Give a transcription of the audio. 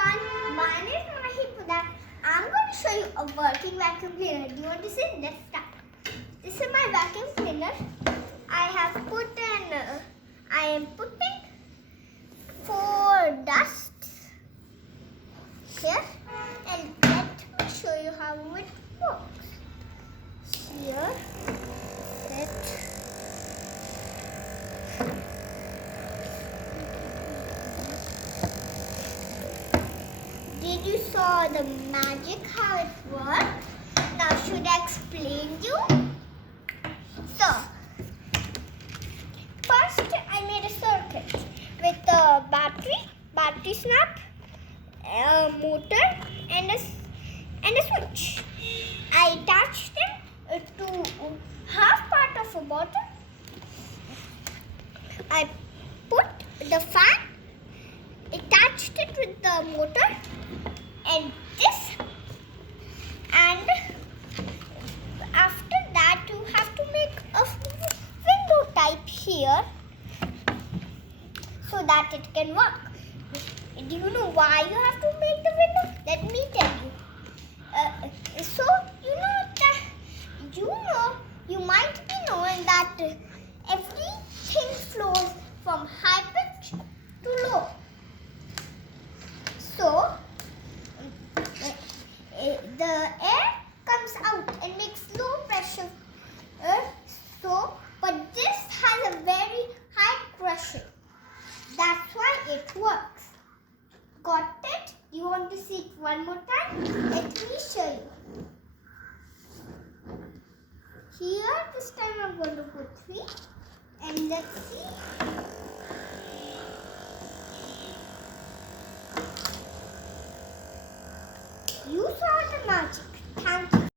everyone, my name is Mahipura. I'm going to show you a working vacuum cleaner. Do you want to see? Let's start. This is my vacuum cleaner. I am putting 4 dusts here, and let me show you how it works. Here, did you saw the magic how it works? Now should I explain you? So, first I made a circuit with a battery snap, a motor and a switch. I attached them to half part of a bottle. I put the fan, attached it with the motor and this, and after that you have to make a window type here so that it can work. Do you know why you have to make the window? Let me tell you. So you might be knowing that everything flows from high pitch to low. So the air comes out and makes low pressure. But this has a very high pressure. That's why it works. Got it? You want to see it one more time? Let me show you. Here, this time I'm going to put 3. And let's see. You saw the magic. Thank you.